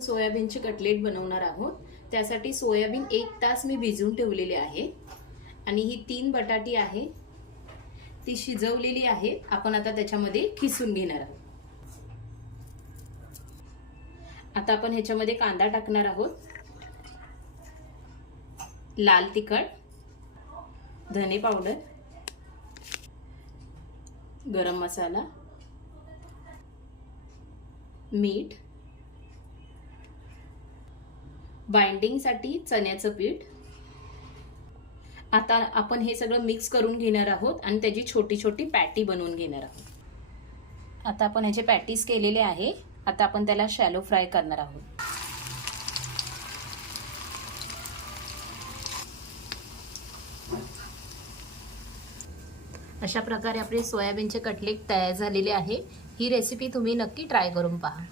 सोयाबीनचे कटलेट बनवणार आहोत। त्यासाठी सोयाबीन 1 तास मी भिजवून ठेवलेले आहे आणि ही 3 बटाटी आहे ती शिजवलेली आहे। आपण आता त्याच्यामध्ये खिसून घेणार आहोत। आता आपण ह्याच्यामध्ये कांदा टाकणार आहोत, लाल तिखट, धने पावडर, गरम मसाला, मीठ, बाइंडिंगसाठी चण्याचं पीठ। आता आपण हे सगळं मिक्स करून घेणार आहोत आणि त्याची छोटी छोटी पॅटी बनवून घेणार आहोत। आता आपण ह्याचे पॅटीज केलेले आहे। आता आपण त्याला शॅलो फ्राय करणार आहोत। अशा प्रकारे आपले सोयाबीनचे कटलेट तयार झालेले आहे। ही रेसिपी तुम्ही नक्की ट्राय करून पहा।